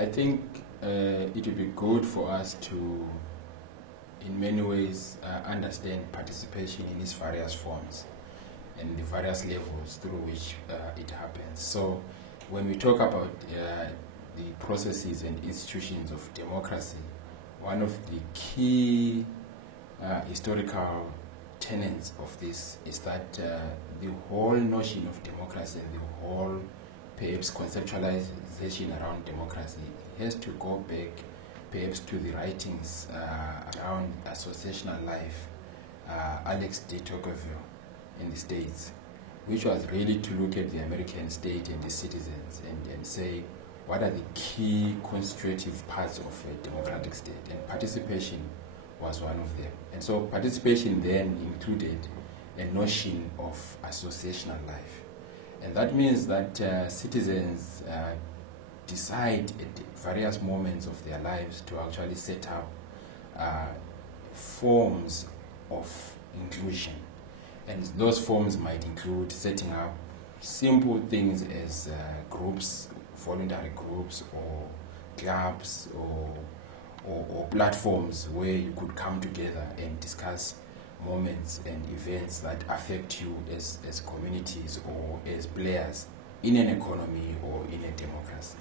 I think it would be good for us to, in many ways, understand participation in its various forms and the various levels through which it happens. So when we talk about the processes and institutions of democracy, one of the key historical tenets of this is that the whole notion of democracy and the whole perhaps conceptualization around democracy has to go back perhaps to the writings around associational life, Alex de Tocqueville in the States, which was really to look at the American state and the citizens and say what are the key constitutive parts of a democratic state, and participation was one of them. And so participation then included a notion of associational life. And that means that citizens decide at various moments of their lives to actually set up forms of inclusion. And those forms might include setting up simple things as groups, voluntary groups, or clubs, or platforms where you could come together and discuss moments and events that affect you as communities or as players in an economy or in a democracy.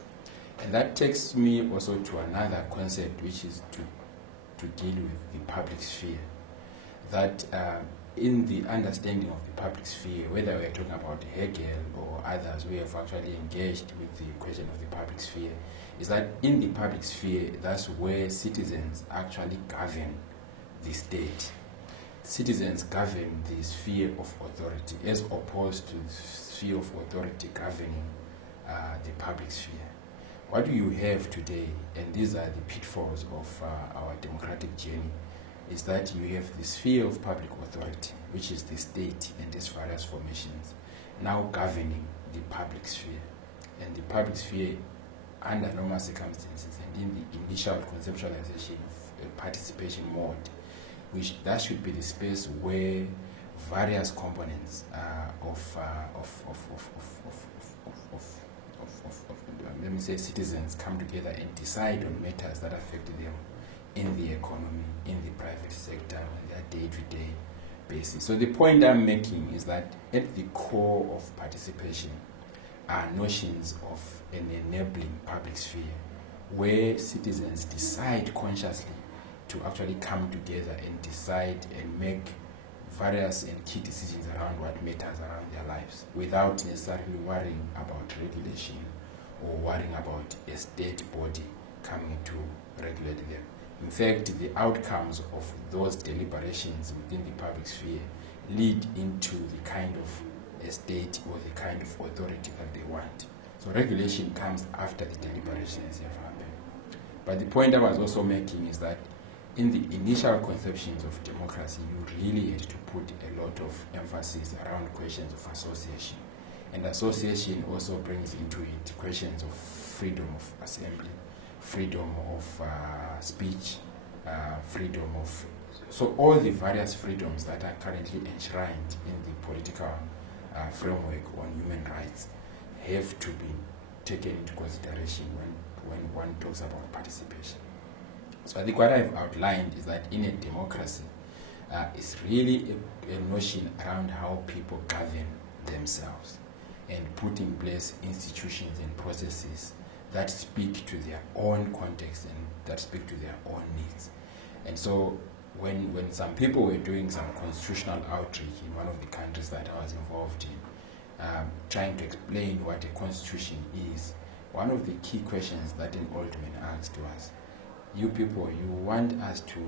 And that takes me also to another concept, which is to deal with the public sphere. That in the understanding of the public sphere, whether we're talking about Hegel or others who have actually engaged with the question of the public sphere, is that in the public sphere, that's where citizens actually govern the state. Citizens govern the sphere of authority as opposed to the sphere of authority governing the public sphere. What do you have today, and these are the pitfalls of our democratic journey, is that you have the sphere of public authority, which is the state and its various formations, now governing the public sphere. And the public sphere, under normal circumstances and in the initial conceptualization of a participation mode, which that should be the space where various components let me say citizens come together and decide on matters that affect them in the economy, in the private sector, on their day-to-day basis. So the point I'm making is that at the core of participation are notions of an enabling public sphere where citizens decide consciously to actually come together and decide and make various and key decisions around what matters around their lives without necessarily worrying about regulation or worrying about a state body coming to regulate them. In fact, the outcomes of those deliberations within the public sphere lead into the kind of a state or the kind of authority that they want. So regulation comes after the deliberations have happened. But the point I was also making is that in the initial conceptions of democracy, you really had to put a lot of emphasis around questions of association. And association also brings into it questions of freedom of assembly, freedom of speech, freedom of... So all the various freedoms that are currently enshrined in the political framework on human rights have to be taken into consideration when one talks about participation. So I think what I've outlined is that in a democracy, it's really a notion around how people govern themselves and put in place institutions and processes that speak to their own context and that speak to their own needs. And so when some people were doing some constitutional outreach in one of the countries that I was involved in, trying to explain what a constitution is, one of the key questions that an old man asked was, you people, you want us to,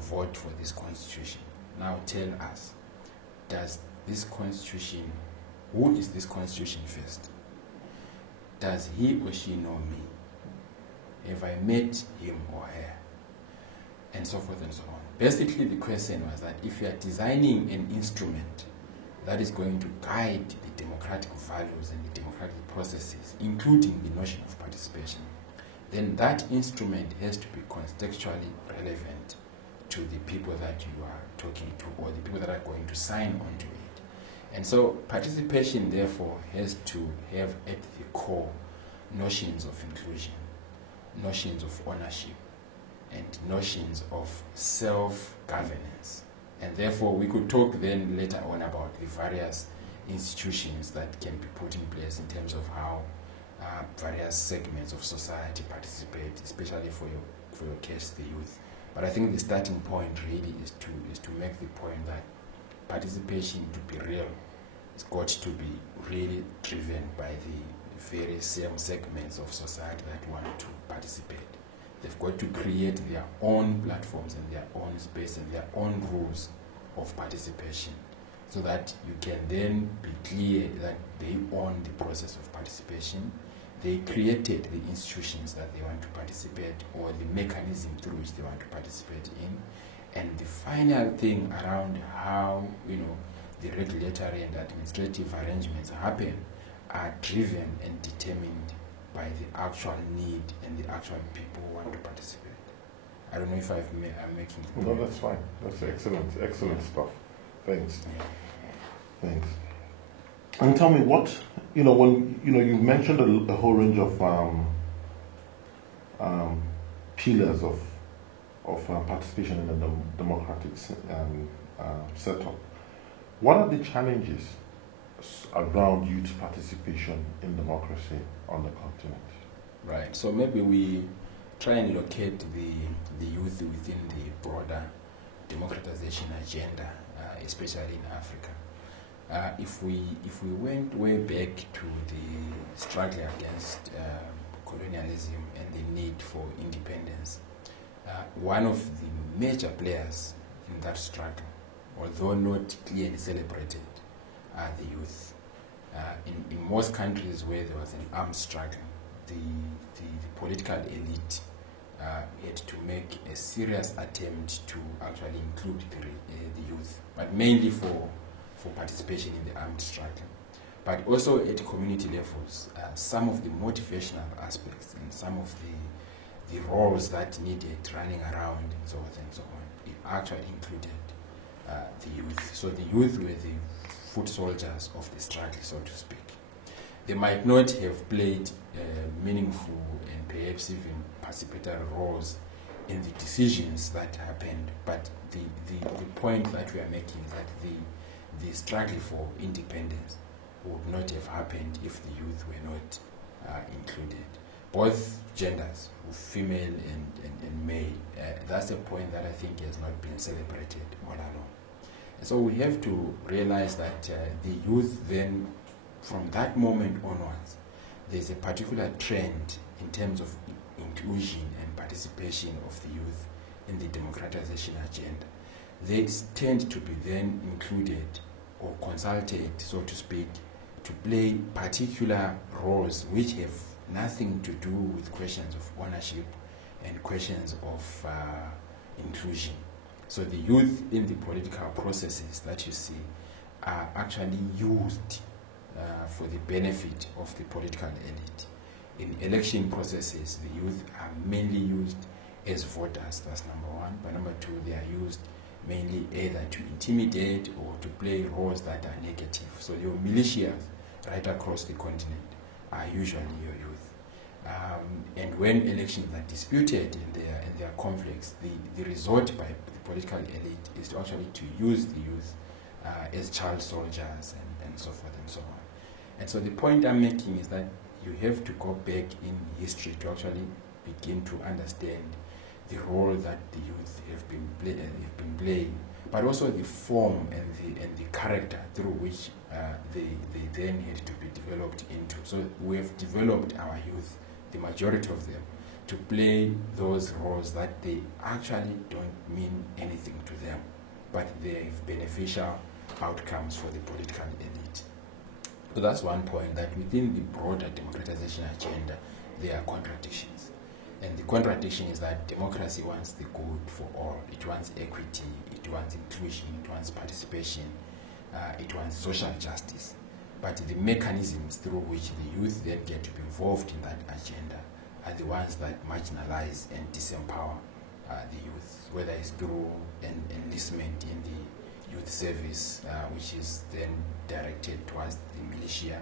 vote for this constitution. Now tell us, does this constitution, who is this constitution first? Does he or she know me? Have I met him or her? And so forth and so on. Basically, the question was that if you are designing an instrument that is going to guide the democratic values and the democratic processes, including the notion of participation, then that instrument has to be contextually relevant to the people that you are talking to or the people that are going to sign onto it. And so participation, therefore, has to have at the core notions of inclusion. notions of ownership and notions of self-governance. And therefore, we could talk then later on about the various institutions that can be put in place in terms of how various segments of society participate, especially for your case, the youth. But I think the starting point really is to make the point that participation, to be real, it's got to be really driven by the very same segments of society that want to participate. They've got to create their own platforms and their own space and their own rules of participation, so that you can then be clear that they own the process of participation. They created the institutions that they want to participate, or the mechanism through which they want to participate in. And the final thing around how the regulatory and administrative arrangements happen are driven and determined by the actual need and the actual people who want to participate. I don't know if I'm making the point. No, that's fine. That's excellent stuff. Thanks. Yeah. Thanks. And tell me when you've mentioned a whole range of pillars of participation in the democratic setup. What are the challenges around youth participation in democracy on the continent? Right. So maybe we try and locate the youth within the broader democratization agenda, especially in Africa. If we went way back to the struggle against colonialism and the need for independence, one of the major players in that struggle, although not clearly celebrated, are the youth. In most countries where there was an armed struggle, the political elite had to make a serious attempt to actually include the youth, but mainly for participation in the armed struggle. But also at community levels, some of the motivational aspects and some of the roles that needed running around and so forth and so on, it actually included the youth. So the youth were the foot soldiers of the struggle, so to speak. They might not have played meaningful and perhaps even participatory roles in the decisions that happened, but the point that we are making is that the struggle for independence would not have happened if the youth were not included. Both genders, female and male, that's a point that I think has not been celebrated all along. So we have to realize that the youth then, from that moment onwards, there's a particular trend in terms of inclusion and participation of the youth in the democratization agenda. They tend to be then included or consulted, so to speak, to play particular roles which have nothing to do with questions of ownership and questions of inclusion. So the youth in the political processes that you see are actually used for the benefit of the political elite. In election processes, the youth are mainly used as voters, that's number one. But number two, they are used mainly either to intimidate or to play roles that are negative. So your militias right across the continent are usually your youth. And when elections are disputed and there are conflicts, the resort by the political elite is to actually to use the youth as child soldiers and so forth and so on. And so the point I'm making is that you have to go back in history to actually begin to understand the role that the youth have been playing, but also the form and the character through which they then had to be developed into. So we have developed our youth, the majority of them, to play those roles that they actually don't mean anything to them, but they have beneficial outcomes for the political elite. So that's one point, that within the broader democratization agenda, there are contradictions. And the contradiction is that democracy wants the good for all. It wants equity, it wants inclusion, it wants participation, it wants social justice. But the mechanisms through which the youth then get to be involved in that agenda are the ones that marginalize and disempower the youth, whether it's through an enlistment in the youth service, which is then directed towards the militia,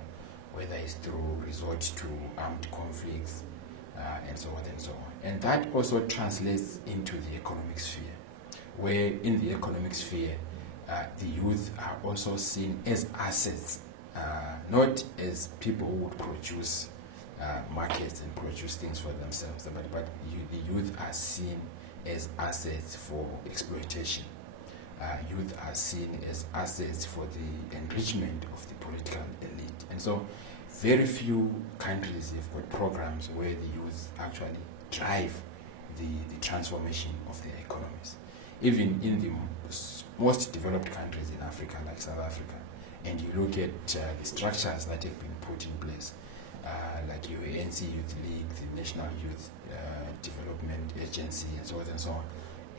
whether it's through resort to armed conflicts, and so on and so on. And that also translates into the economic sphere, where in the economic sphere, the youth are also seen as assets, not as people who would produce markets and produce things for themselves, but the youth are seen as assets for exploitation. Youth are seen as assets for the enrichment of the political elite. And so very few countries have got programs where the youth actually drive the transformation of their economies. Even in the most developed countries in Africa, like South Africa, and you look at the structures that have been put in place, like your ANC Youth League, the National Youth Development Agency, and so on and so on.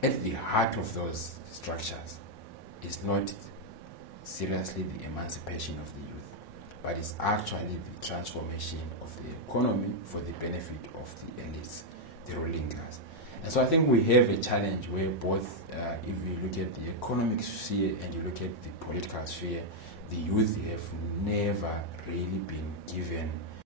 At the heart of those structures is not seriously the emancipation of the youth, but it's actually the transformation of the economy for the benefit of the elites, the ruling class. And so I think we have a challenge where both, if you look at the economic sphere and you look at the political sphere, the youth have never really been given